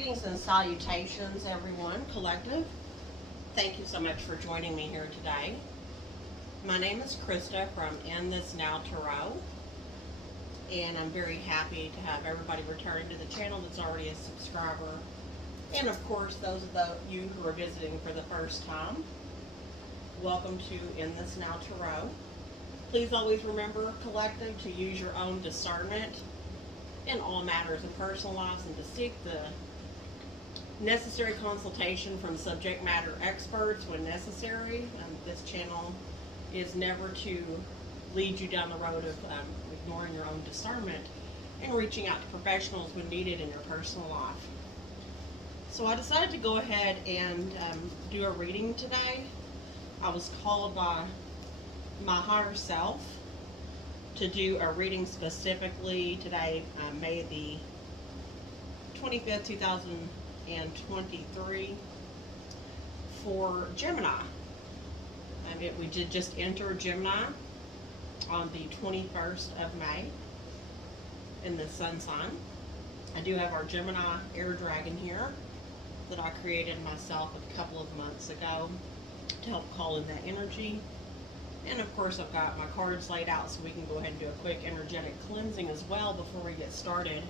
Greetings and salutations, everyone, collective. Thank you so much for joining me here today. My name is Krista from Untitled Tarot, and I'm very happy to have everybody returning to the channel that's already a subscriber, and of course those of you who are visiting for the first time. Welcome to Untitled Tarot. Please always remember, collective, to use your own discernment in all matters of personal lives and to seek the necessary consultation from subject matter experts when necessary. This channel is never to lead you down the road of ignoring your own discernment and reaching out to professionals when needed in your personal life. So I decided to go ahead and do a reading today. I was called by my higher self to do a reading specifically today, May the 25th, 2023, for Gemini. We did just enter Gemini on the 21st of May in the sun sign. I do have our Gemini air dragon here that I created myself a couple of months ago to help call in that energy. And of course I've got my cards laid out so we can go ahead and do a quick energetic cleansing as well before we get started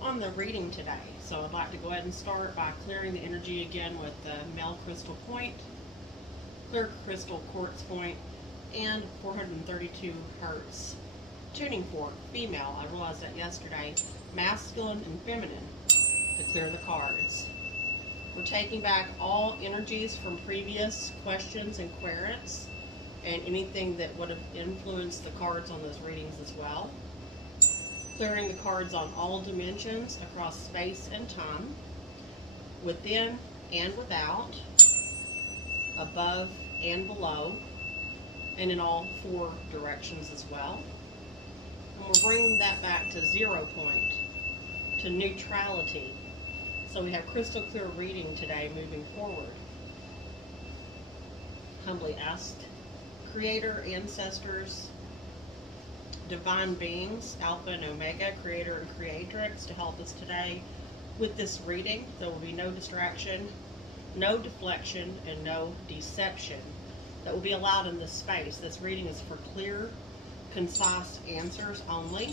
on the reading today. So I'd like to go ahead and start by clearing the energy again with the Mel Crystal Point, Clear Crystal Quartz Point, and 432 Hertz tuning fork, female. I realized that yesterday, masculine and feminine, to clear the cards. We're taking back all energies from previous questions and queries, and anything that would have influenced the cards on those readings as well. Clearing the cards on all dimensions across space and time, within and without, above and below, and in all four directions as well. And we're bringing that back to 0 point, to neutrality. So we have crystal clear reading today moving forward. Humbly asked Creator, ancestors, divine beings, Alpha and Omega, Creator and Creatrix, to help us today with this reading. There will be no distraction, no deflection, and no deception that will be allowed in this space. This reading is for clear, concise answers only.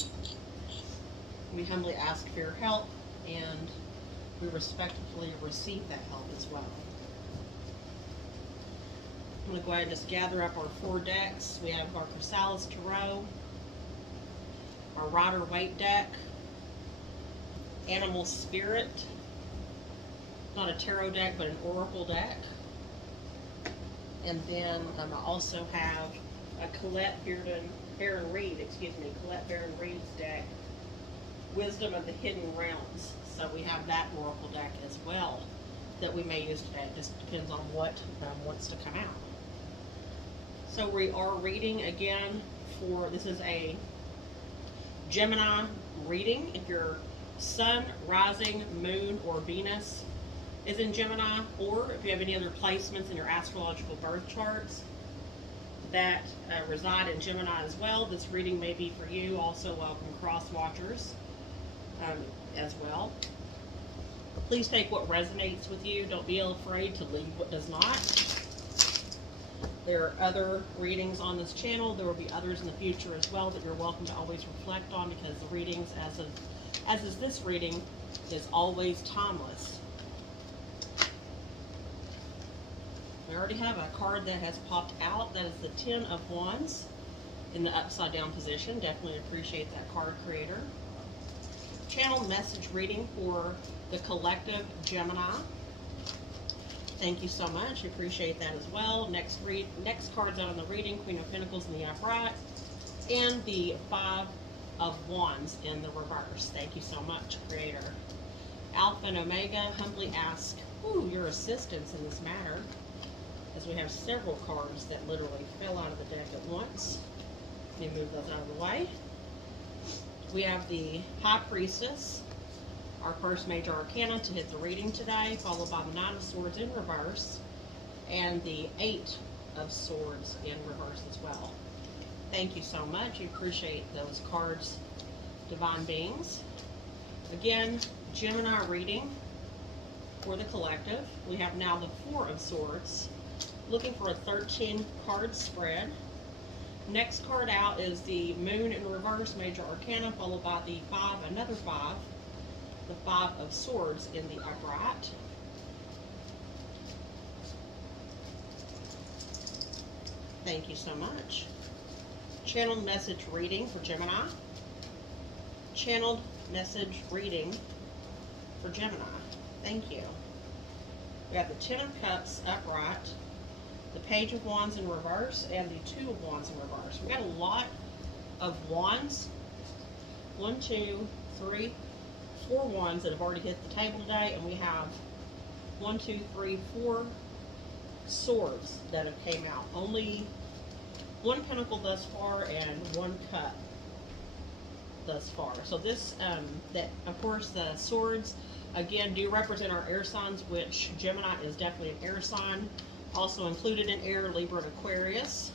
We humbly ask for your help, and we respectfully receive that help as well. I'm going to go ahead and just gather up our 4 decks. We have our Chrysalis Tarot, our Rider Waite deck, Animal Spirit, not a tarot deck but an oracle deck, and then I also have a Colette Baron Reed's deck, Wisdom of the Hidden Realms. So we have that oracle deck as well that we may use today. It just depends on what wants to come out. So we are reading again for, this is a Gemini reading. If your sun, rising, moon, or Venus is in Gemini, or if you have any other placements in your astrological birth charts that reside in Gemini as well, this reading may be for you. Also welcome cross watchers as well. Please take what resonates with you. Don't be afraid to leave what does not. There are other readings on this channel. There will be others in the future as well that you're welcome to always reflect on, because the readings, as is this reading, is always timeless. We already have a card that has popped out. That is the 10 of Wands in the upside down position. Definitely appreciate that card, creator. Channel message reading for the collective Gemini. Thank you so much. Appreciate that as well. Next cards out on the reading, Queen of Pentacles in the upright, and the 5 of Wands in the reverse. Thank you so much, creator. Alpha and Omega, humbly ask your assistance in this matter, as we have several cards that literally fell out of the deck at once. Let me move those out of the way. We have the High Priestess, our first major arcana to hit the reading today, followed by the 9 of Swords in reverse, and the 8 of Swords in reverse as well. Thank you so much. We appreciate those cards, divine beings. Again, Gemini reading for the collective. We have now the Four of Swords, looking for a 13 card spread. Next card out is the Moon in reverse, Major Arcana, followed by the Five, another Five, the Five of Swords in the upright. Thank you so much. Channeled message reading for Gemini. Channeled message reading for Gemini. Thank you. We have the Ten of Cups upright, the Page of Wands in reverse, and the Two of Wands in reverse. We got a lot of wands. 1, 2, 3, 4 wands that have already hit the table today, and we have 1, 2, 3, 4 swords that have came out. Only one pentacle thus far and one cup thus far. So this, that of course the swords again do represent our air signs, which Gemini is definitely an air sign. Also included in air, Libra and Aquarius.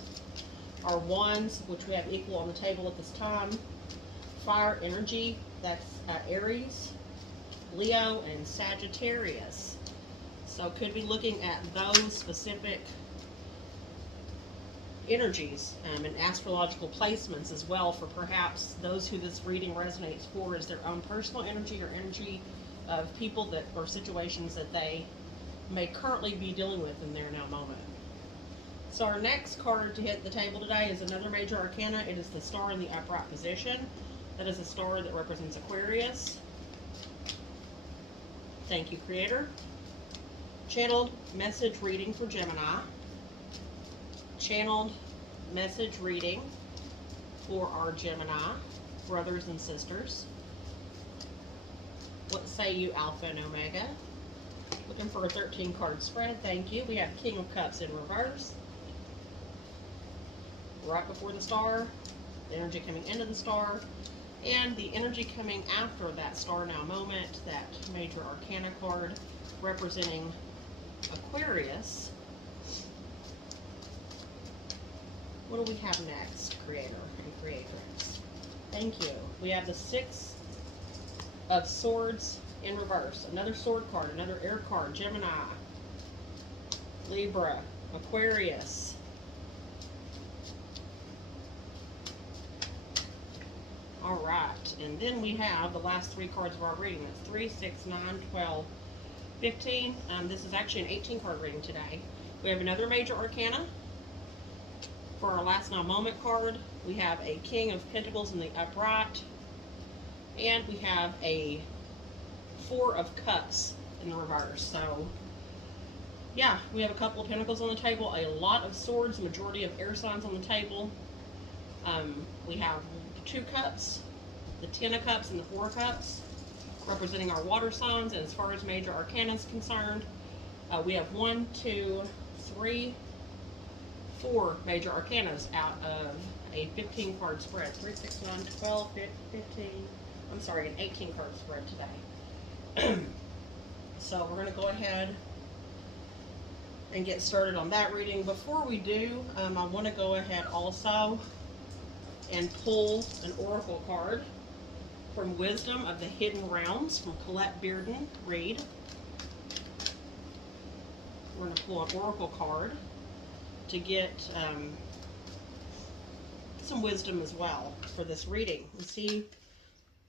Our wands, which we have equal on the table at this time. Fire energy, that's Aries, Leo, and Sagittarius. So could be looking at those specific energies and astrological placements as well, for perhaps those who this reading resonates for is their own personal energy or energy of people that or situations that they may currently be dealing with in their now moment. So our next card to hit the table today is another Major Arcana. It is the Star in the upright position. That is a star that represents Aquarius. Thank you, Creator. Channeled message reading for Gemini. Channeled message reading for our Gemini brothers and sisters. What say you, Alpha and Omega? Looking for a 13 card spread. Thank you. We have King of Cups in reverse. Right before the star. The energy coming into the star. And the energy coming after that star now moment. That Major Arcana card representing Aquarius. What do we have next, Creator and Creatrix? Thank you. We have the Six of Swords in reverse. Another sword card, another air card. Gemini, Libra, Aquarius. All right. And then we have the last 3 cards of our reading. That's 3, 6, 9, 12, 15. This is actually an 18 card reading today. We have another Major Arcana. For our last now moment card, we have a King of Pentacles in the upright, and we have a Four of Cups in the reverse. So, yeah, we have a couple of Pentacles on the table, a lot of swords, majority of air signs on the table. We have 2 cups, the 10 of Cups and the 4 of Cups, representing our water signs. And as far as Major Arcana is concerned, we have 1, 2, 3, 4 Major Arcanas out of a 15 card spread. 3, 6, 9, 12, 15, I'm sorry, an 18 card spread today. So we're going to go ahead and get started on that reading. Before we do, I want to go ahead also and pull an oracle card from Wisdom of the Hidden Realms from Colette Bearden Reed. We're going to pull an oracle card to get some wisdom as well for this reading and see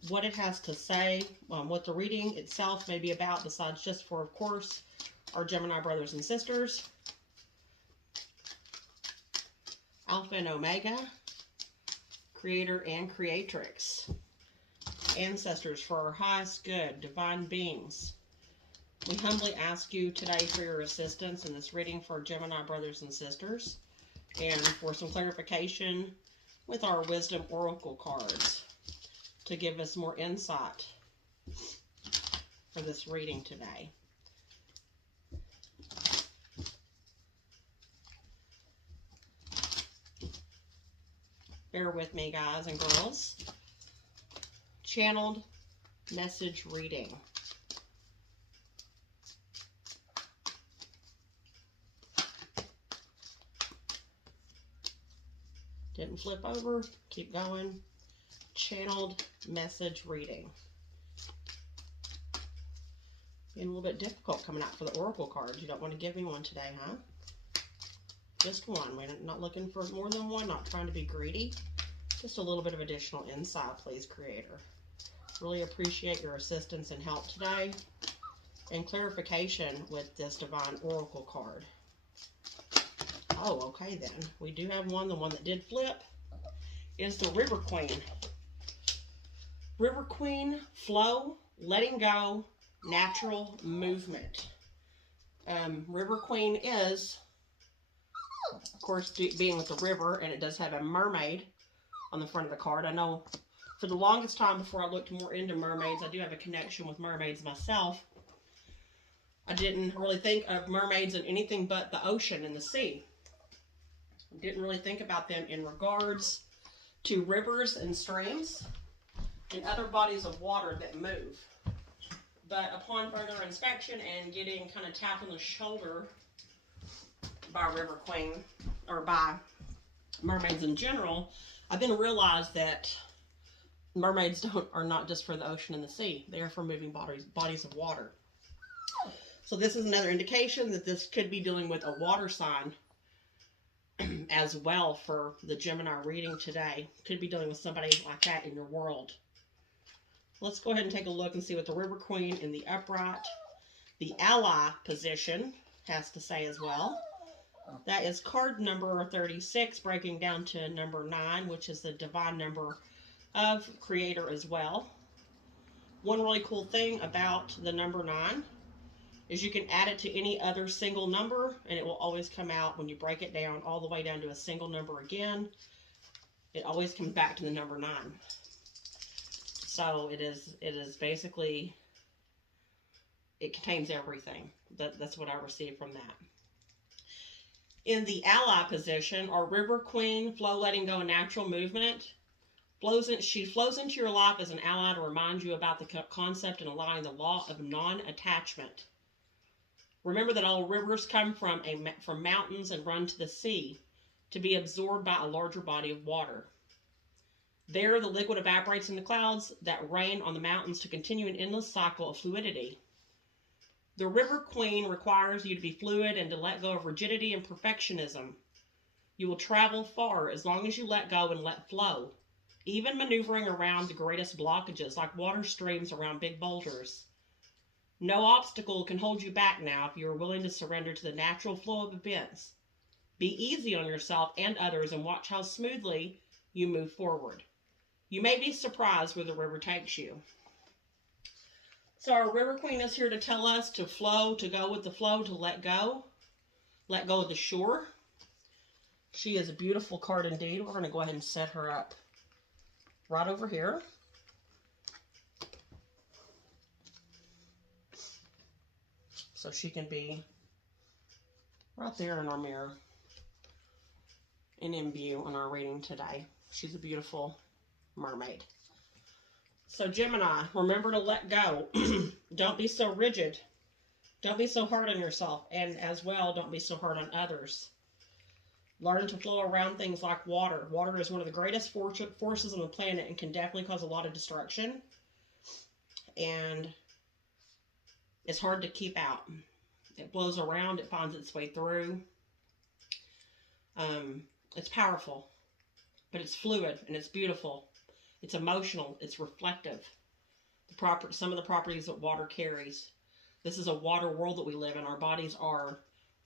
what it has to say, what the reading itself may be about, besides just for, of course, our Gemini brothers and sisters. Alpha and Omega, Creator and Creatrix, ancestors for our highest good, divine beings. We humbly ask you today for your assistance in this reading for Gemini brothers and sisters, and for some clarification with our wisdom oracle cards to give us more insight for this reading today. Bear with me, guys and girls. Channeled message reading. Didn't flip over. Keep going. Channeled message reading. Getting a little bit difficult coming out for the oracle cards. You don't want to give me one today, huh? Just one. We're not looking for more than one. Not trying to be greedy. Just a little bit of additional insight, please, Creator. Really appreciate your assistance and help today. And clarification with this Divine Oracle card. Oh, okay then. We do have one. The one that did flip is the River Queen. River Queen, flow, letting go, natural movement. River Queen is, of course, being with the river, and it does have a mermaid on the front of the card. I know for the longest time before I looked more into mermaids, I do have a connection with mermaids myself. I didn't really think of mermaids in anything but the ocean and the sea. I didn't really think about them in regards to rivers and streams and other bodies of water that move. But upon further inspection and getting kind of tapped on the shoulder by River Queen, or by mermaids in general, I've been realized that mermaids are not just for the ocean and the sea. They are for moving bodies of water. So this is another indication that this could be dealing with a water sign as well for the Gemini reading today. Could be dealing with somebody like that in your world. Let's go ahead and take a look and see what the River Queen in the upright, the ally position, has to say as well. That is card number 36, breaking down to number 9, which is the divine number of Creator as well. One really cool thing about the number 9 is you can add it to any other single number, and it will always come out when you break it down all the way down to a single number again. It always comes back to the number 9. So it is basically, it contains everything. That's what I received from that. In the ally position, our River Queen, flow, letting go, and natural movement, she flows into your life as an ally to remind you about the concept and allowing the law of non-attachment. Remember that all rivers come from mountains and run to the sea to be absorbed by a larger body of water. There, the liquid evaporates in the clouds that rain on the mountains to continue an endless cycle of fluidity. The River Queen requires you to be fluid and to let go of rigidity and perfectionism. You will travel far as long as you let go and let flow, even maneuvering around the greatest blockages like water streams around big boulders. No obstacle can hold you back now if you are willing to surrender to the natural flow of events. Be easy on yourself and others and watch how smoothly you move forward. You may be surprised where the river takes you. So our River Queen is here to tell us to flow, to go with the flow, to let go of the shore. She is a beautiful card indeed. We're going to go ahead and set her up right over here. So she can be right there in our mirror and in view on our reading today. She's a beautiful mermaid. So Gemini, remember to let go. Don't be so rigid. Don't be so hard on yourself. And as well, don't be so hard on others. Learn to flow around things like water. Water is one of the greatest forces on the planet and can definitely cause a lot of destruction. And it's hard to keep out. It blows around. It finds its way through. It's powerful. But it's fluid and it's beautiful. It's emotional. It's reflective. Some of the properties that water carries. This is a water world that we live in. Our bodies are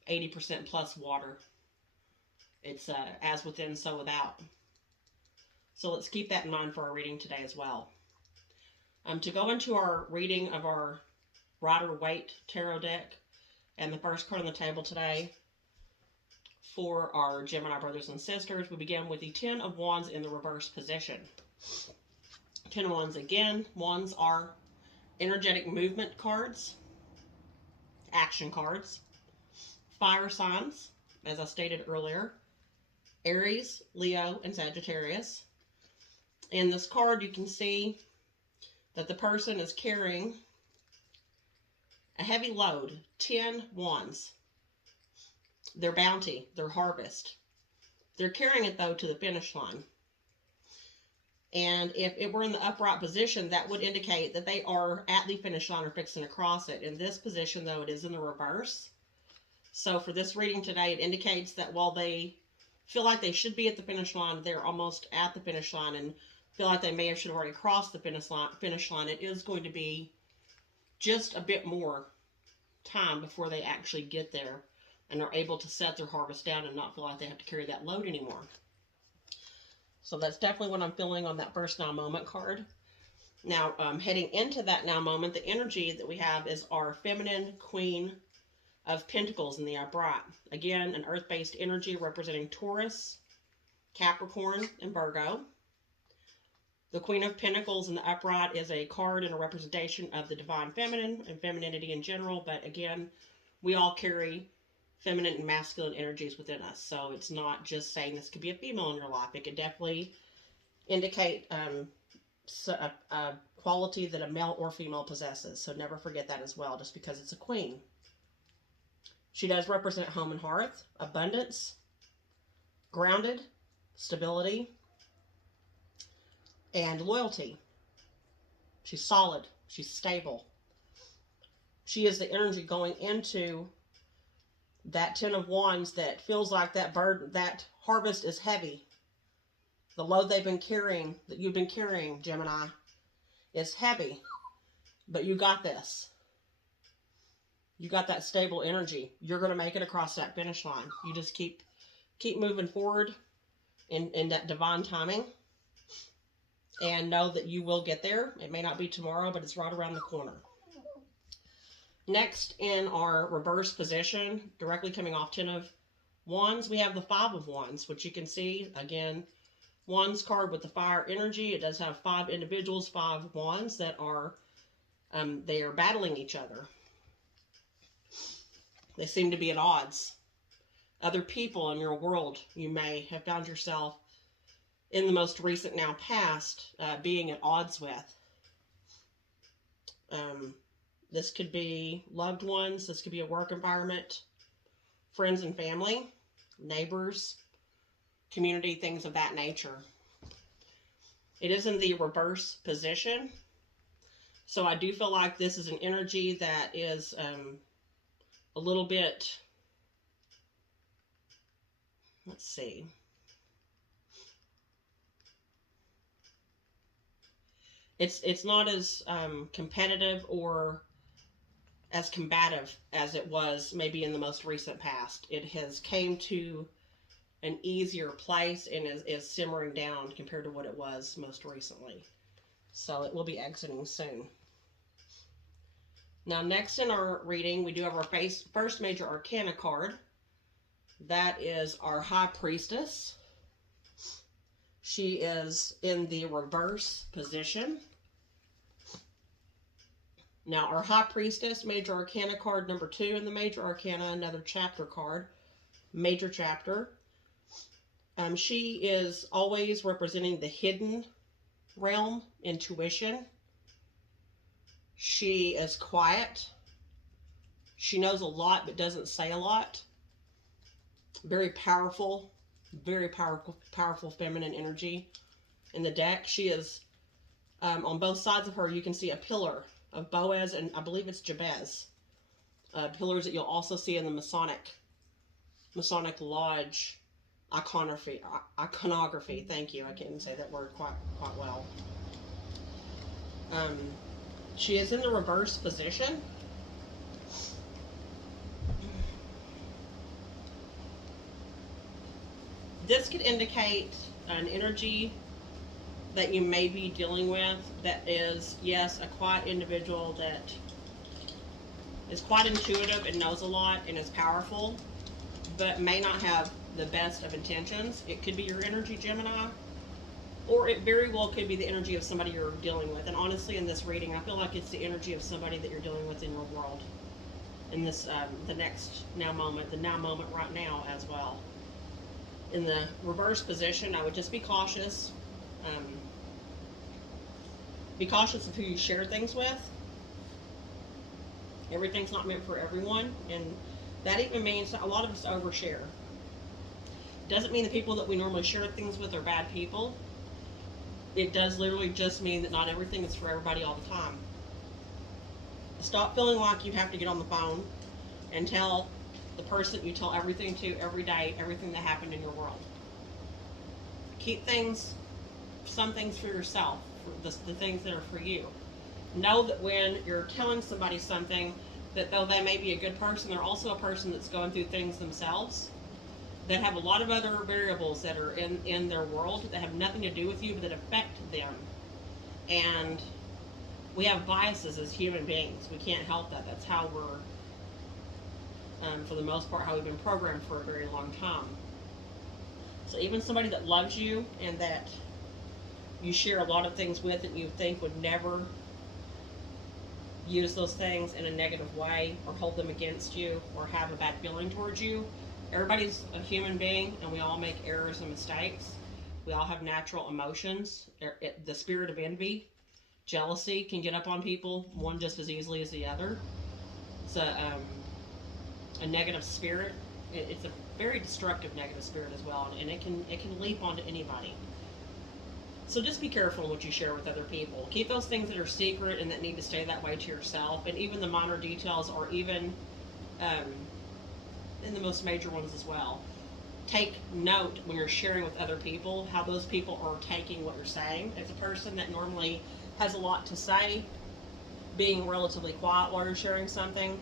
80% plus water. It's as within, so without. So let's keep that in mind for our reading today as well. To go into our reading of our Rider-Waite tarot deck, and the first card on the table today for our Gemini brothers and sisters, we begin with the 10 of Wands in the reverse position. 10 of Wands again. Wands are energetic movement cards, action cards, fire signs, as I stated earlier, Aries, Leo, and Sagittarius. In this card, you can see that the person is carrying a heavy load, 10 wands, their bounty, their harvest. They're carrying it, though, to the finish line. And if it were in the upright position, that would indicate that they are at the finish line or fixing to cross it. In this position, though, it is in the reverse. So for this reading today, it indicates that while they feel like they should be at the finish line, they're almost at the finish line and feel like they may have should have already crossed the finish line. It is going to be just a bit more time before they actually get there and are able to set their harvest down and not feel like they have to carry that load anymore. So that's definitely what I'm feeling on that first now moment card. Now, heading into that now moment, the energy that we have is our feminine Queen of Pentacles in the upright. Again, an earth-based energy representing Taurus, Capricorn, and Virgo. The Queen of Pentacles in the upright is a card and a representation of the divine feminine and femininity in general, but again, we all carry feminine and masculine energies within us. So it's not just saying this could be a female in your life. It could definitely indicate a quality that a male or female possesses. So never forget that as well, just because it's a queen. She does represent home and hearth, abundance, grounded, stability, and loyalty. She's solid. She's stable. She is the energy going into that Ten of Wands that feels like that burden, that harvest is heavy. The load they've been carrying, that you've been carrying, Gemini, is heavy. But you got this. You got that stable energy. You're going to make it across that finish line. You just keep moving forward in that divine timing. And know that you will get there. It may not be tomorrow, but it's right around the corner. Next, in our reverse position, directly coming off Ten of Wands, we have the Five of Wands, which you can see, again, Wands card with the fire energy. It does have 5 individuals, 5 wands that are, they are battling each other. They seem to be at odds. Other people in your world, you may have found yourself in the most recent now past being at odds with. This could be loved ones. This could be a work environment, friends and family, neighbors, community, things of that nature. It is in the reverse position. So I do feel like this is an energy that is a little bit, let's see. It's not as competitive or as combative as it was maybe in the most recent past. It has came to an easier place and is simmering down compared to what it was most recently. So it will be exiting soon. Now next in our reading, we do have our first major arcana card. That is our High Priestess. She is in the reverse position. Now, our High Priestess, Major Arcana card number 2 in the Major Arcana, another chapter card, Major Chapter. She is always representing the hidden realm, intuition. She is quiet. She knows a lot but doesn't say a lot. Very powerful feminine energy in the deck. She is, on both sides of her, you can see a pillar of Boaz, and I believe it's Jabez. Pillars that you'll also see in the Masonic Lodge iconography. Thank you. I can't say that word quite well. She is in the reverse position. This could indicate an energy that you may be dealing with that is, yes, a quiet individual that is quite intuitive and knows a lot and is powerful, but may not have the best of intentions. It could be your energy, Gemini, or it very well could be the energy of somebody you're dealing with. And honestly, in this reading, I feel like it's the energy of somebody that you're dealing with in your world. In this, the next now moment, the now moment right now as well. In the reverse position, I would just be cautious. Be cautious of who you share things with. Everything's not meant for everyone, and that even means a lot of us overshare. Doesn't mean the people that we normally share things with are bad people. it does literally just mean that not everything is for everybody all the time. Stop feeling like you have to get on the phone and tell the person you tell everything to every day, everything that happened in your world. Keep some things for yourself, for the things that are for you. Know that when you're telling somebody something, that though they may be a good person, they're also a person that's going through things themselves, that have a lot of other variables that are in their world that have nothing to do with you, but that affect them. And we have biases as human beings. We can't help that. That's how we're, for the most part, how we've been programmed for a very long time. So even somebody that loves you and that you share a lot of things with and you think would never use those things in a negative way or hold them against you or have a bad feeling towards you, everybody's a human being and we all make errors and mistakes. We all have natural emotions. The spirit of envy, jealousy can get up on people, one just as easily as the other. It's a negative spirit. It's a very destructive negative spirit as well, and it can leap onto anybody. So just be careful in what you share with other people. Keep those things that are secret and that need to stay that way to yourself, and even the minor details, or even in the most major ones as well. Take note when you're sharing with other people how those people are taking what you're saying. If a person that normally has a lot to say, being relatively quiet while you're sharing something,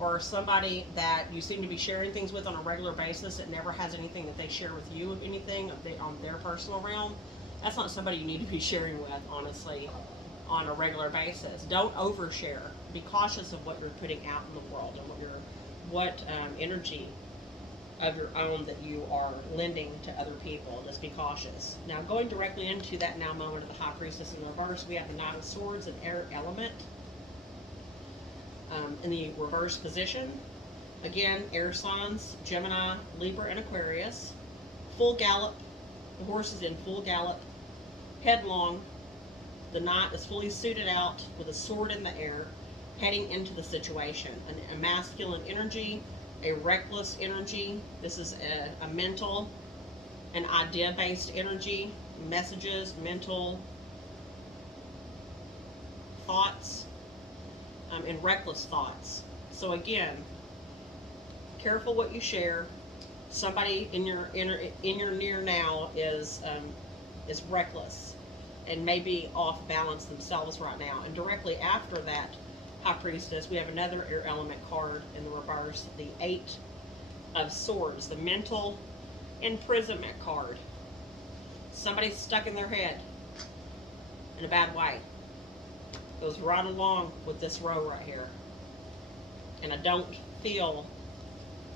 or somebody that you seem to be sharing things with on a regular basis that never has anything that they share with you of anything on their personal realm, that's not somebody you need to be sharing with, honestly, on a regular basis. Don't overshare. Be cautious of what you're putting out in the world and what energy of your own that you are lending to other people. Just be cautious. Now, going directly into that now moment of the High Priestess in reverse, we have the Knight of Swords, an air element. In the reverse position, again, air signs, Gemini, Libra, and Aquarius. Full gallop. The horse is in full gallop, headlong. The knight is fully suited out with a sword in the air, heading into the situation. A masculine energy, a reckless energy. This is a mental, an idea-based energy, messages, mental thoughts, and reckless thoughts. So again, careful what you share. Somebody in your near now is reckless and maybe off balance themselves right now. And directly after that High Priestess, we have another air element card in the reverse, the Eight of Swords, the mental imprisonment card. Somebody's stuck in their head in a bad way. Goes right along with this row right here. And I don't feel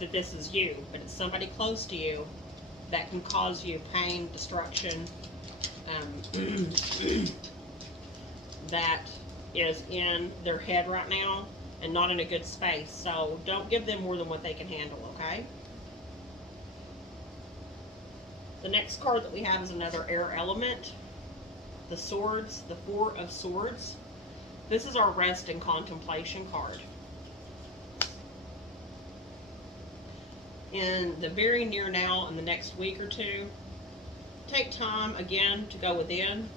that this is you, but it's somebody close to you that can cause you pain, destruction, that is in their head right now and not in a good space. So don't give them more than what they can handle, okay? The next card that we have is another air element, the Swords, the Four of Swords. This is our rest and contemplation card. In the very near now, in the next week or two, take time again to go within,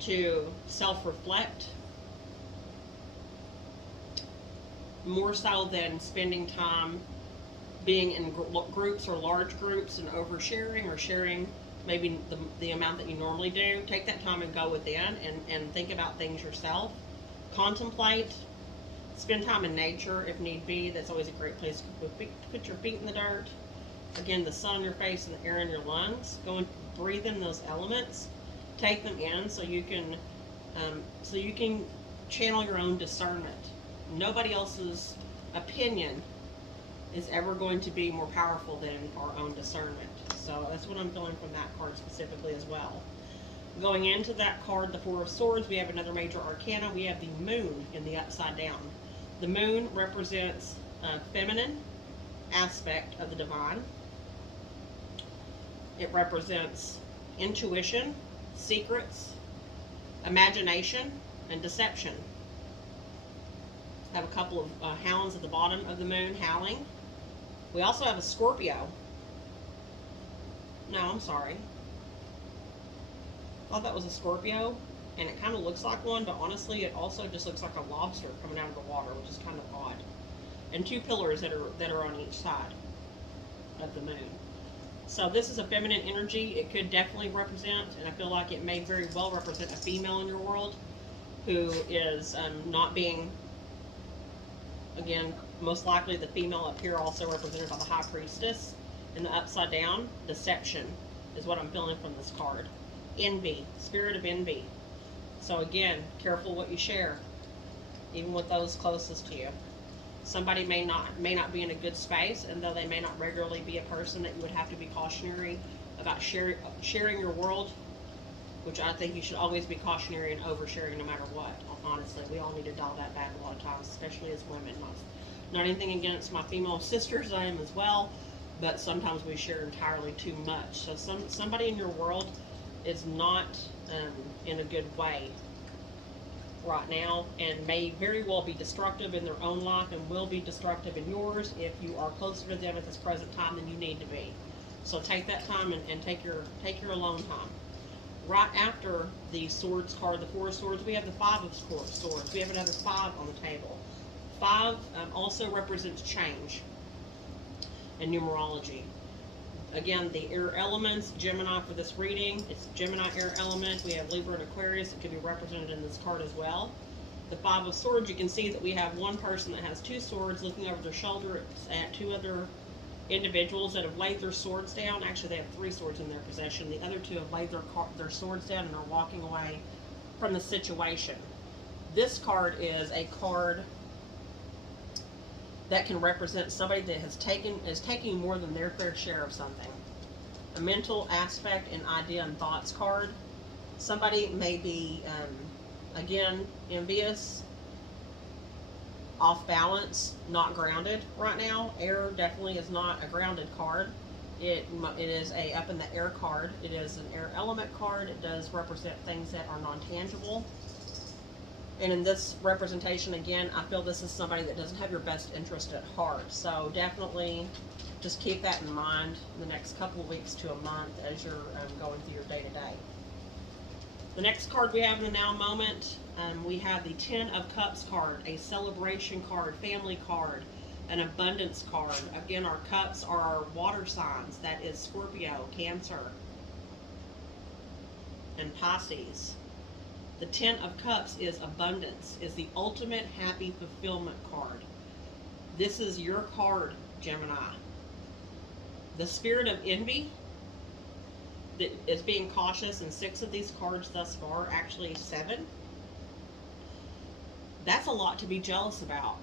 to self-reflect, more so than spending time being in groups or large groups and oversharing or sharing maybe the amount that you normally do. Take that time and go within and think about things yourself. Contemplate. Spend time in nature if need be. That's always a great place to put your feet in the dirt. Again, the sun on your face and the air in your lungs. Go and breathe in those elements. Take them in so you can channel your own discernment. Nobody else's opinion is ever going to be more powerful than our own discernment. So that's what I'm feeling from that card specifically as well. Going into that card, the Four of Swords, we have another major arcana. We have the Moon in the upside down. The Moon represents a feminine aspect of the divine. It represents intuition, secrets, imagination, and deception. I have a couple of hounds at the bottom of the Moon howling. We also have a Scorpio. No, I'm sorry. thought that was a Scorpio, and it kind of looks like one, but honestly, it also just looks like a lobster coming out of the water, which is kind of odd. And two pillars that are on each side of the moon. So this is a feminine energy. It could definitely represent, and I feel like it may very well represent a female in your world who is not being, again, most likely the female up here also represented by the High Priestess. In the upside down, deception is what I'm feeling from this card. Envy, spirit of envy. So again, careful what you share, even with those closest to you. Somebody may not be in a good space, and though they may not regularly be a person that you would have to be cautionary about sharing your world, which I think you should always be cautionary and oversharing no matter what. Honestly, we all need to dial that back a lot of times, especially as women. Not anything against my female sisters, I am as well, but sometimes we share entirely too much. So somebody in your world is not in a good way right now, and may very well be destructive in their own life and will be destructive in yours if you are closer to them at this present time than you need to be. So take that time and take your alone time. Right after the Swords card, the Four of Swords, we have the Five of Swords. We have another 5 on the table. 5 also represents change in numerology. Again, the air elements, Gemini for this reading, it's Gemini air element. We have Libra and Aquarius. It could be represented in this card as well. The Five of Swords, you can see that we have one person that has 2 swords looking over their shoulder at 2 other individuals that have laid their swords down. Actually, they have 3 swords in their possession. The other 2 have laid their swords down and are walking away from the situation. This card is a card that can represent somebody that is taking more than their fair share of something. A mental aspect and idea and thoughts card. Somebody may be, again, envious, off balance, not grounded right now. Air definitely is not a grounded card. It is a up in the air card. It is an air element card. It does represent things that are non-tangible. And in this representation, again, I feel this is somebody that doesn't have your best interest at heart. So definitely just keep that in mind the next couple of weeks to a month as you're going through your day-to-day. The next card we have in the now moment, we have the 10 of Cups card, a celebration card, family card, an abundance card. Again, our cups are our water signs. That is Scorpio, Cancer, and Pisces. The 10 of Cups is abundance, is the ultimate happy fulfillment card. This is your card, Gemini. The spirit of envy that is being cautious in 6 of these cards thus far, actually 7. That's a lot to be jealous about.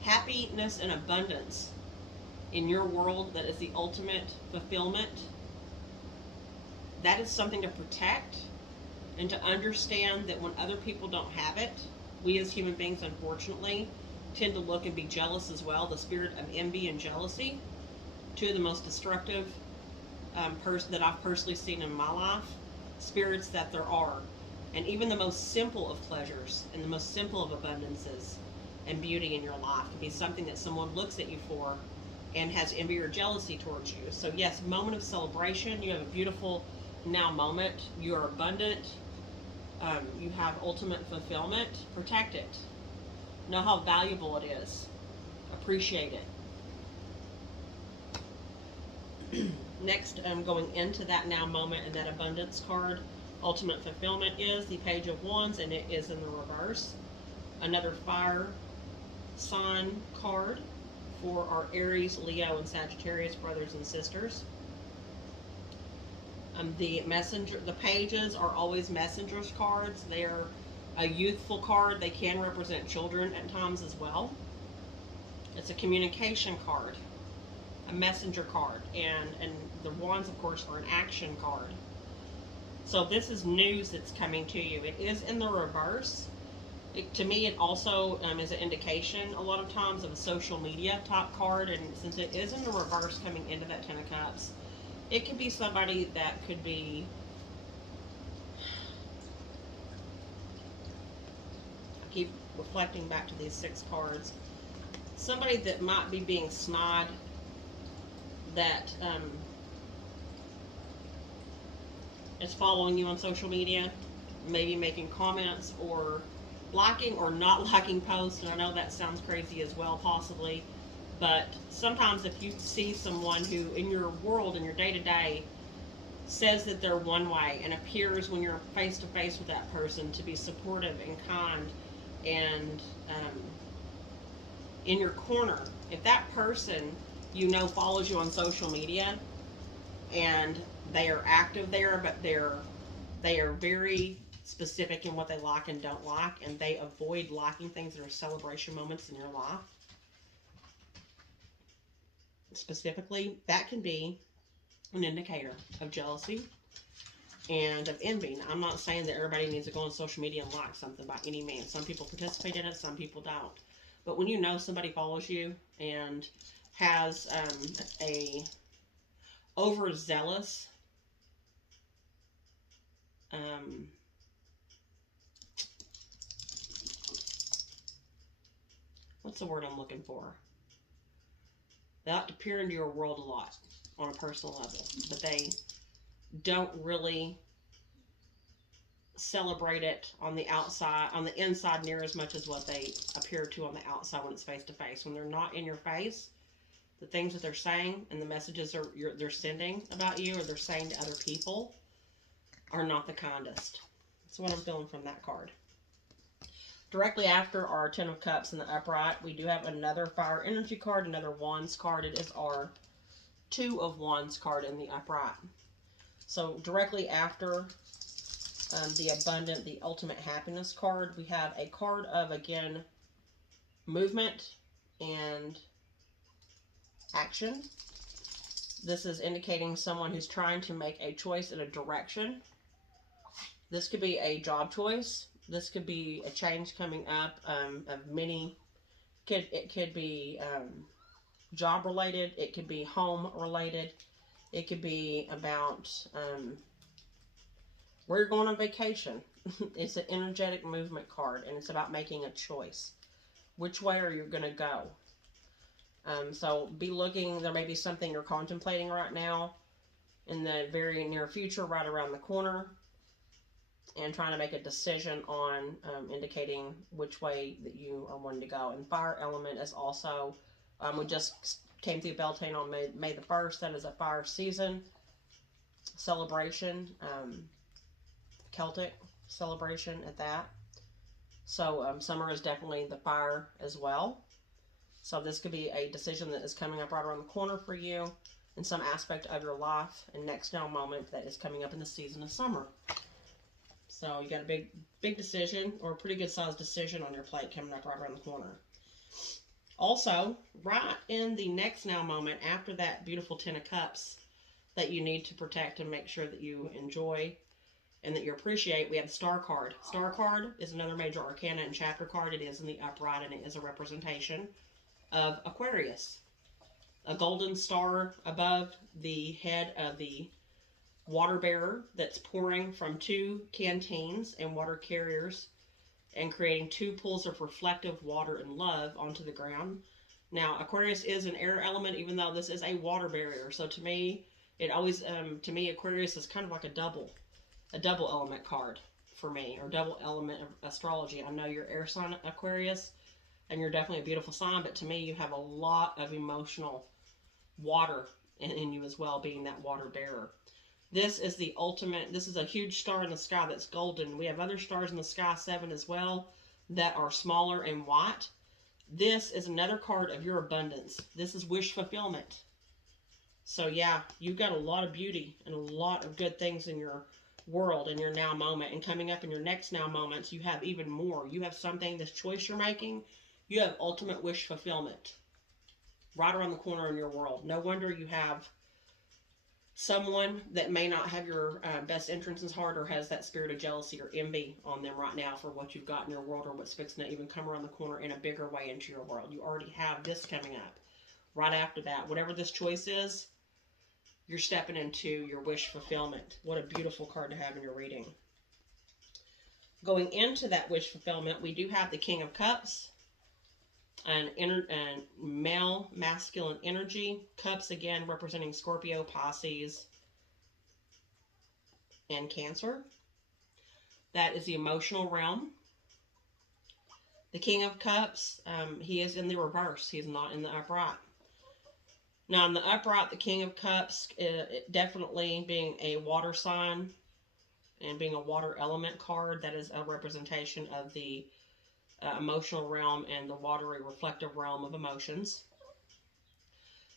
Happiness and abundance in your world that is the ultimate fulfillment. That is something to protect. And to understand that when other people don't have it, we as human beings, unfortunately, tend to look and be jealous as well. The spirit of envy and jealousy, 2 of the most destructive that I've personally seen in my life, spirits that there are. And even the most simple of pleasures and the most simple of abundances and beauty in your life can be something that someone looks at you for and has envy or jealousy towards you. So yes, moment of celebration. You have a beautiful now moment. You are abundant. You have ultimate fulfillment. Protect it. Know how valuable it is. Appreciate it. Next, going into that now moment and that abundance card, ultimate fulfillment is the Page of Wands, and it is in the reverse. Another fire sign card for our Aries, Leo, and Sagittarius brothers and sisters. The pages are always messengers cards. They're a youthful card. They can represent children at times as well. It's a communication card, a messenger card, and the wands, of course, are an action card. So this is news that's coming to you. It is in the reverse. To me, it also is an indication a lot of times of a social media type card, and since it is in the reverse coming into that 10 of Cups, it can be somebody that could be, I keep reflecting back to these 6 cards, somebody that might be being snide, that is following you on social media, maybe making comments or liking or not liking posts. And I know that sounds crazy as well, possibly. But sometimes if you see someone who, in your world, in your day to day, says that they're one way and appears when you're face to face with that person to be supportive and kind and in your corner, if that person follows you on social media and they are active there, but they are very specific in what they like and don't like, and they avoid liking things that are celebration moments in your life specifically, that can be an indicator of jealousy and of envy. Now, I'm not saying that everybody needs to go on social media and like something by any means. Some people participate in it, some people don't. But when you know somebody follows you and has a overzealous what's the word I'm looking for? They like to peer into your world a lot on a personal level, but they don't really celebrate it on the outside, on the inside, near as much as what they appear to on the outside when it's face to face. When they're not in your face, the things that they're saying and the messages they're sending about you or they're saying to other people are not the kindest. That's what I'm feeling from that card. Directly after our Ten of Cups in the upright, we do have another fire energy card, another Wands card. It is our Two of Wands card in the upright. So directly after the abundant, the ultimate happiness card, we have a card of, again, movement and action. This is indicating someone who's trying to make a choice in a direction. This could be a job choice. This could be a change coming up of many. It could be job related. It could be home related. It could be about where you're going on vacation. It's an energetic movement card, and it's about making a choice. Which way are you going to go? So be looking. There may be something you're contemplating right now in the very near future, right around the corner, and trying to make a decision on indicating which way that you are wanting to go. And fire element is also, we just came through Beltane on May the 1st. That is a fire season celebration, Celtic celebration at that. So summer is definitely the fire as well. So this could be a decision that is coming up right around the corner for you in some aspect of your life and next now moment that is coming up in the season of summer. So you got a big decision, or a pretty good sized decision on your plate coming up right around the corner. Also, right in the next now moment after that beautiful Ten of Cups that you need to protect and make sure that you enjoy and that you appreciate, we have the Star card. Star card is another major arcana and chapter card. It is in the upright, and it is a representation of Aquarius. A golden star above the head of the water bearer that's pouring from two canteens and water carriers and creating two pools of reflective water and love onto the ground. Now, Aquarius is an air element, even though this is a water barrier. So to me, Aquarius is kind of like a double element card for me, or double element of astrology. I know you're air sign Aquarius, and you're definitely a beautiful sign, but to me, you have a lot of emotional water in you as well, being that water bearer. This is the ultimate. This is a huge star in the sky that's golden. We have other stars in the sky, 7 as well, that are smaller and white. This is another card of your abundance. This is wish fulfillment. So yeah, you've got a lot of beauty and a lot of good things in your world, in your now moment. And coming up in your next now moments, you have even more. You have something, this choice you're making, you have ultimate wish fulfillment right around the corner in your world. No wonder you have someone that may not have your best interests in heart, or has that spirit of jealousy or envy on them right now for what you've got in your world, or what's fixing to even come around the corner in a bigger way into your world. You already have this coming up right after that. Whatever this choice is, you're stepping into your wish fulfillment. What a beautiful card to have in your reading. Going into that wish fulfillment, we do have the King of Cups, and male, masculine energy. Cups, again, representing Scorpio, Pisces, and Cancer. That is the emotional realm. The King of Cups, he is in the reverse. He's not in the upright. Now, in the upright, the King of Cups, definitely being a water sign and being a water element card, that is a representation of the emotional realm and the watery reflective realm of emotions.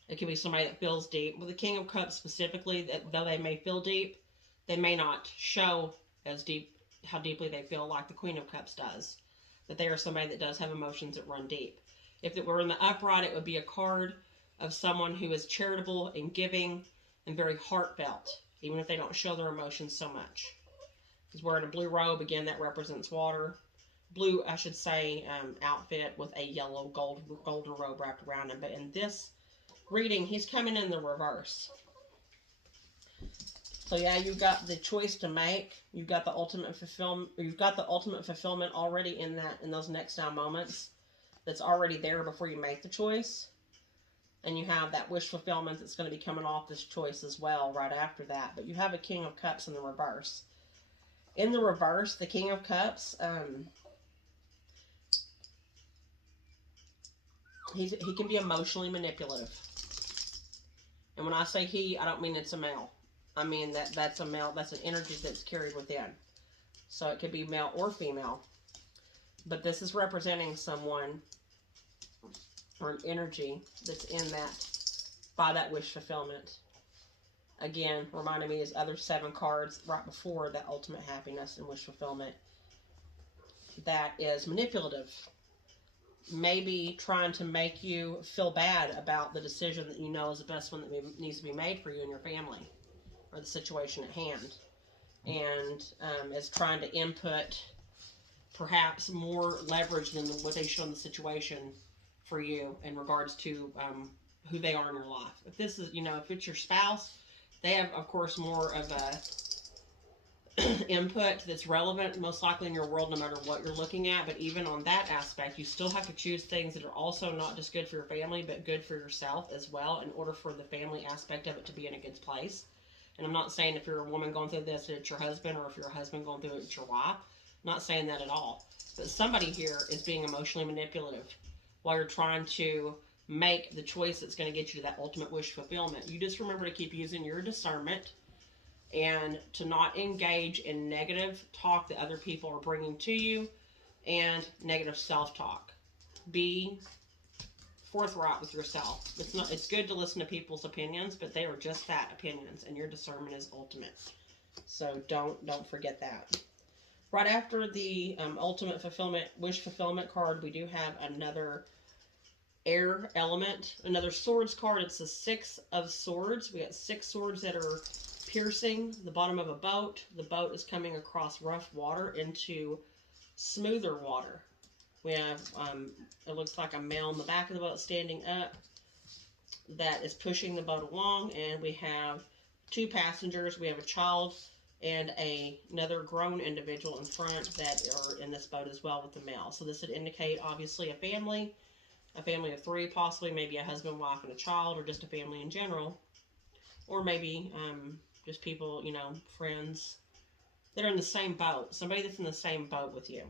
It can be somebody that feels deep. With the King of Cups specifically, that though they may feel deep, they may not show as deep how deeply they feel like the Queen of Cups does. But they are somebody that does have emotions that run deep. If it were in the upright, it would be a card of someone who is charitable and giving and very heartfelt, even if they don't show their emotions so much. Because wearing a blue robe, again, that represents water. Blue, I should say, outfit with a yellow golden robe wrapped around him. But in this reading, he's coming in the reverse. So yeah, you've got the choice to make. You've got the ultimate fulfillment. You've got the ultimate fulfillment already in those next down moments. That's already there before you make the choice. And you have that wish fulfillment that's going to be coming off this choice as well right after that. But you have a King of Cups in the reverse. In the reverse, the King of Cups, he can be emotionally manipulative. And when I say he, I don't mean it's a male. I mean that's a male, that's an energy that's carried within. So it could be male or female. But this is representing someone or an energy that's in that, by that wish fulfillment. Again, reminding me of these other 7 cards right before that ultimate happiness and wish fulfillment. That is manipulative. Maybe trying to make you feel bad about the decision that you know is the best one that needs to be made for you and your family, or the situation at hand. And is trying to input perhaps more leverage than what they show in the situation for you in regards to who they are in your life. If this is, if it's your spouse, they have, of course, more of a input that's relevant, most likely in your world, no matter what you're looking at. But even on that aspect, you still have to choose things that are also not just good for your family, but good for yourself as well, in order for the family aspect of it to be in a good place. And I'm not saying if you're a woman going through this, it's your husband, or if you're a husband going through it, it's your wife. I'm not saying that at all. But somebody here is being emotionally manipulative while you're trying to make the choice that's going to get you to that ultimate wish fulfillment. You just remember to keep using your discernment and to not engage in negative talk that other people are bringing to you and negative self-talk. Be forthright with yourself. It's good to listen to people's opinions, but they are just that, opinions, and your discernment is ultimate. So don't forget that. Right after the ultimate fulfillment, wish fulfillment card, we do have another air element, another swords card. It's the 6 of Swords. We got 6 swords that are piercing the bottom of a boat. The boat is coming across rough water into smoother water. We have, it looks like a male in the back of the boat standing up that is pushing the boat along, and we have 2 passengers. We have a child and another grown individual in front that are in this boat as well with the male. So this would indicate, obviously, a family of 3, possibly, maybe a husband, wife, and a child, or just a family in general. Or maybe just people, friends that are in the same boat. Somebody that's in the same boat with you.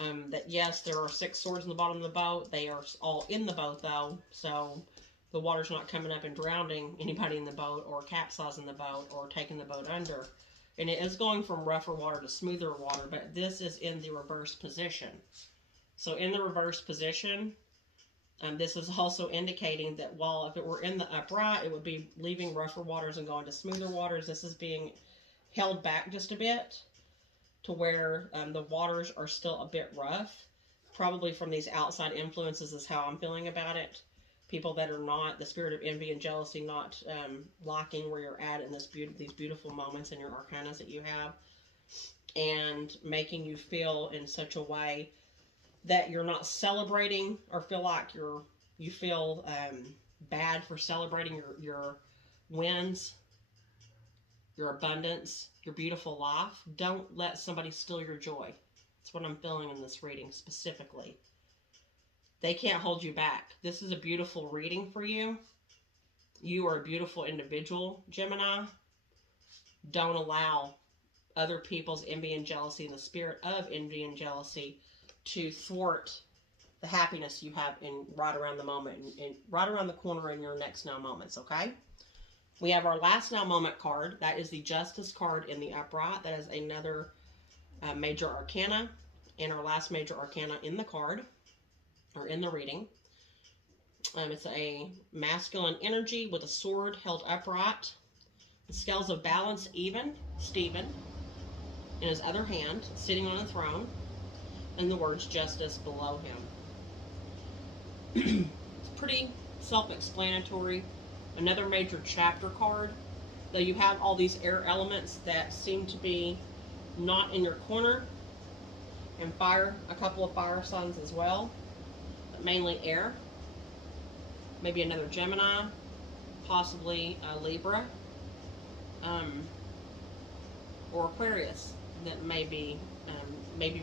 That yes, there are 6 swords in the bottom of the boat. They are all in the boat, though, so the water's not coming up and drowning anybody in the boat, or capsizing the boat, or taking the boat under. And it is going from rougher water to smoother water, but this is in the reverse position. So in the reverse position, this is also indicating that while if it were in the upright, it would be leaving rougher waters and going to smoother waters. This is being held back just a bit to where the waters are still a bit rough. Probably from these outside influences is how I'm feeling about it. People that are not, the spirit of envy and jealousy, not liking where you're at in these beautiful moments in your arcanas that you have, and making you feel in such a way that you're not celebrating, or feel like you feel bad for celebrating your wins, your abundance, your beautiful life. Don't let somebody steal your joy. That's what I'm feeling in this reading specifically. They can't hold you back. This is a beautiful reading for you. You are a beautiful individual, Gemini. Don't allow other people's envy and jealousy and the spirit of envy and jealousy to thwart the happiness you have in right around the moment and right around the corner in your next now moments, okay? We have our last now moment card. That is the Justice card in the upright. That is another major arcana, and our last major arcana in the card, or in the reading. It's a masculine energy with a sword held upright. The scales of balance even, Stephen, in his other hand, sitting on a throne, and the words justice below him. It's pretty self-explanatory. Another major chapter card, though you have all these air elements that seem to be not in your corner, and fire, a couple of fire signs as well, but mainly air. Maybe another Gemini, possibly a Libra, or Aquarius that may be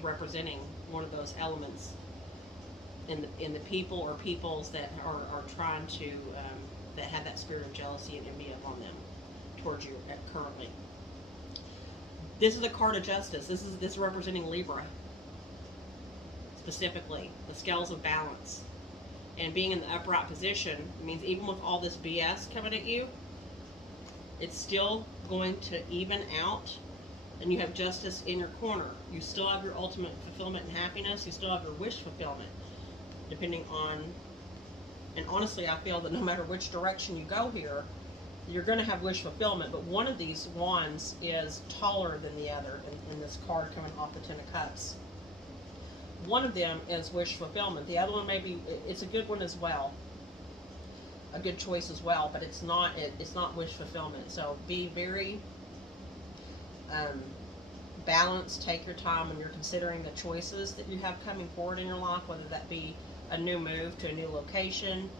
representing one of those elements in the people or peoples that are trying to that have that spirit of jealousy and envy upon them towards you currently. This is a card of justice. This is representing Libra specifically, the scales of balance. And being in the upright position means even with all this BS coming at you, it's still going to even out, and you have justice in your corner. You still have your ultimate fulfillment and happiness. You still have your wish fulfillment, depending on, and honestly, I feel that no matter which direction you go here, you're going to have wish fulfillment, but one of these wands is taller than the other in this card coming off the Ten of Cups. One of them is wish fulfillment. The other one maybe it's a good one as well, a good choice as well, but it's not wish fulfillment. So be very balanced. Take your time when you're considering the choices that you have coming forward in your life, whether that be a new move to a new location,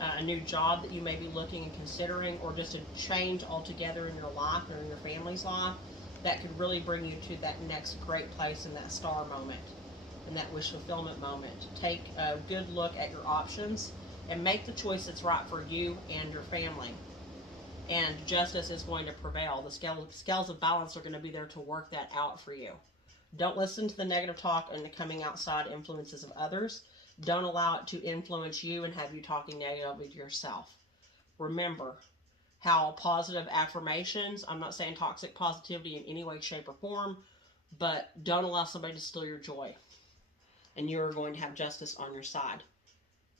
a new job that you may be looking and considering, or just a change altogether in your life or in your family's life that could really bring you to that next great place in that star moment. In that wish fulfillment moment. Take a good look at your options and make the choice that's right for you and your family. And justice is going to prevail. The scales of balance are going to be there to work that out for you. Don't listen to the negative talk and the coming outside influences of others. Don't allow it to influence you and have you talking negatively to yourself. Remember how positive affirmations, I'm not saying toxic positivity in any way, shape, or form, but don't allow somebody to steal your joy. And you're going to have justice on your side.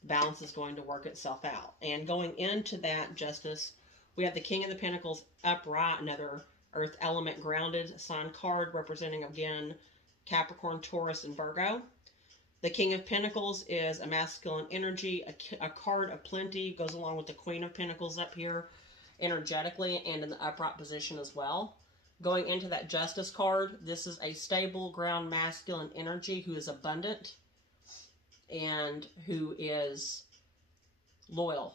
Balance is going to work itself out. And going into that justice, we have the King of the Pentacles upright, another earth element grounded sign card representing again Capricorn, Taurus, and Virgo. The King of Pentacles is a masculine energy, a card of plenty, goes along with the Queen of Pentacles up here energetically and in the upright position as well. Going into that Justice card, this is a stable, ground, masculine energy who is abundant and who is loyal.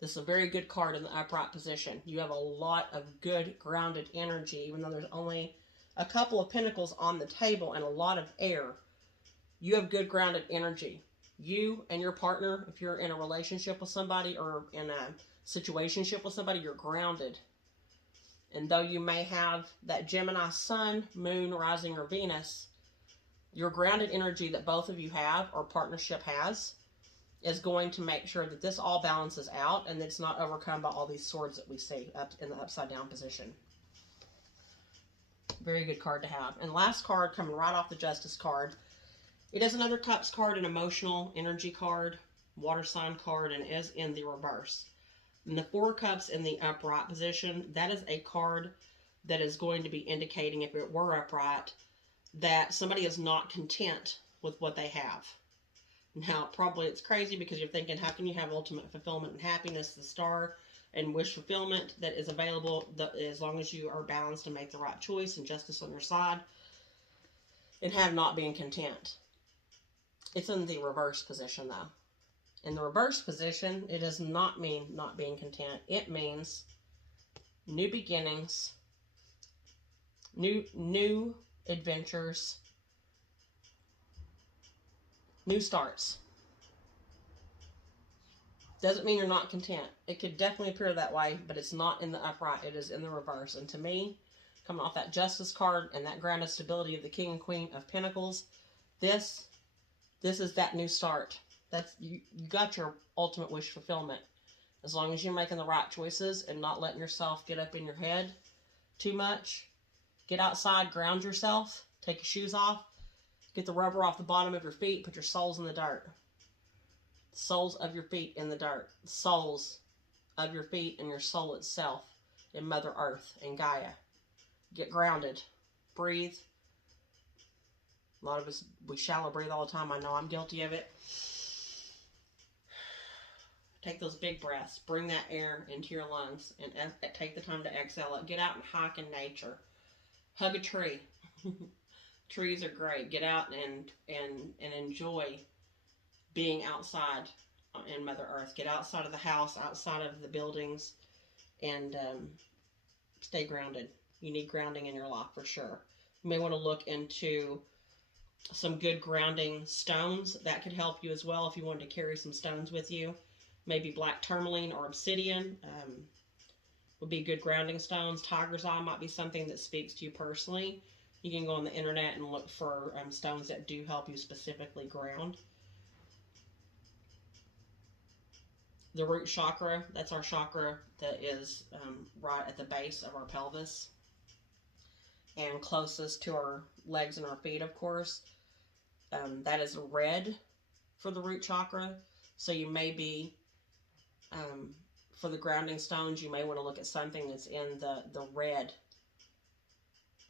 This is a very good card in the upright position. You have a lot of good, grounded energy, even though there's only a couple of pentacles on the table and a lot of air. You have good, grounded energy. You and your partner, if you're in a relationship with somebody or in a situationship with somebody, you're grounded. And though you may have that Gemini sun, moon, rising, or Venus, your grounded energy that both of you have or partnership has is going to make sure that this all balances out and that it's not overcome by all these swords that we see up in the upside down position. Very good card to have. And last card coming right off the Justice card. It is another Cups card, an emotional energy card, water sign card, and is in the reverse. And the Four Cups in the upright position, that is a card that is going to be indicating, if it were upright, that somebody is not content with what they have. Now, probably it's crazy because you're thinking, how can you have ultimate fulfillment and happiness, the star, and wish fulfillment that is available as long as you are balanced and make the right choice and justice on your side, and have not been content. It's in the reverse position, though. In the reverse position, it does not mean not being content. It means new beginnings, new adventures, new starts. Doesn't mean you're not content. It could definitely appear that way, but it's not in the upright. It is in the reverse. And to me, coming off that Justice card and that grounded stability of the King and Queen of Pentacles, this is that new start. That's you got your ultimate wish fulfillment. As long as you're making the right choices and not letting yourself get up in your head too much. Get outside, ground yourself, take your shoes off, get the rubber off the bottom of your feet, put your soles in the dirt. Soles of your feet in the dirt. Soles of your feet and your soul itself in Mother Earth and Gaia. Get grounded. Breathe. A lot of us, we shallow breathe all the time. I know I'm guilty of it. Take those big breaths. Bring that air into your lungs and take the time to exhale it. Get out and hike in nature. Hug a tree. Trees are great. Get out and enjoy being outside in Mother Earth. Get outside of the house, outside of the buildings, and stay grounded. You need grounding in your life for sure. You may want to look into some good grounding stones. That could help you as well if you wanted to carry some stones with you. Maybe black tourmaline or obsidian would be good grounding stones. Tiger's eye might be something that speaks to you personally. You can go on the internet and look for stones that do help you specifically ground. The root chakra, that's our chakra that is right at the base of our pelvis and closest to our legs and our feet, of course. That is red for the root chakra. So you may be, for the grounding stones, you may want to look at something that's in the red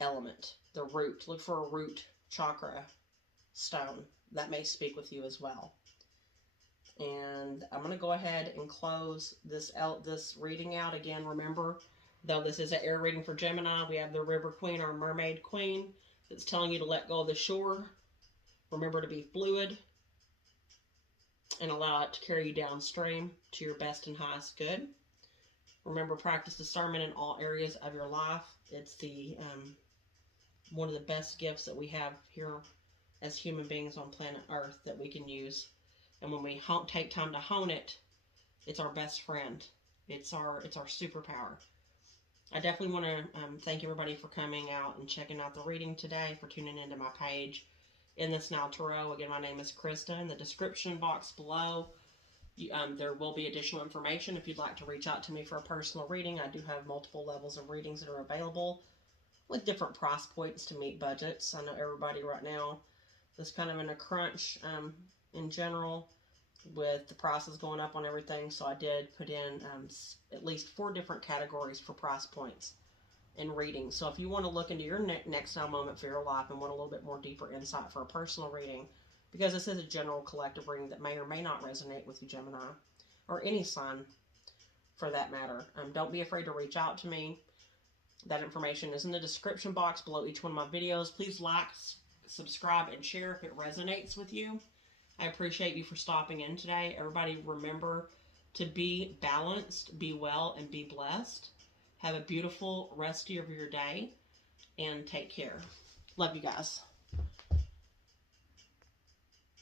element, the root. Look for a root chakra stone. That may speak with you as well. And I'm going to go ahead and close this reading out. Again, remember, though this is an air reading for Gemini, we have the River Queen or Mermaid Queen that's telling you to let go of the shore. Remember to be fluid and allow it to carry you downstream to your best and highest good. Remember, practice discernment in all areas of your life. It's the one of the best gifts that we have here as human beings on planet Earth that we can use. And when we take time to hone it, it's our best friend. It's our superpower. I definitely want to thank everybody for coming out and checking out the reading today, for tuning into my page in this Now Tarot. Again, my name is Krista. In the description box below, there will be additional information if you'd like to reach out to me for a personal reading. I do have multiple levels of readings that are available with different price points to meet budgets. I know everybody right now is kind of in a crunch in general with the prices going up on everything. So I did put in at least 4 different categories for price points in readings. So if you want to look into your next now moment for your life and want a little bit more deeper insight for a personal reading, because this is a general collective reading that may or may not resonate with you, Gemini, or any sign for that matter, don't be afraid to reach out to me. That information is in the description box below each one of my videos. Please like, subscribe, and share if it resonates with you. I appreciate you for stopping in today. Everybody remember to be balanced, be well, and be blessed. Have a beautiful rest of your day, and take care. Love you guys.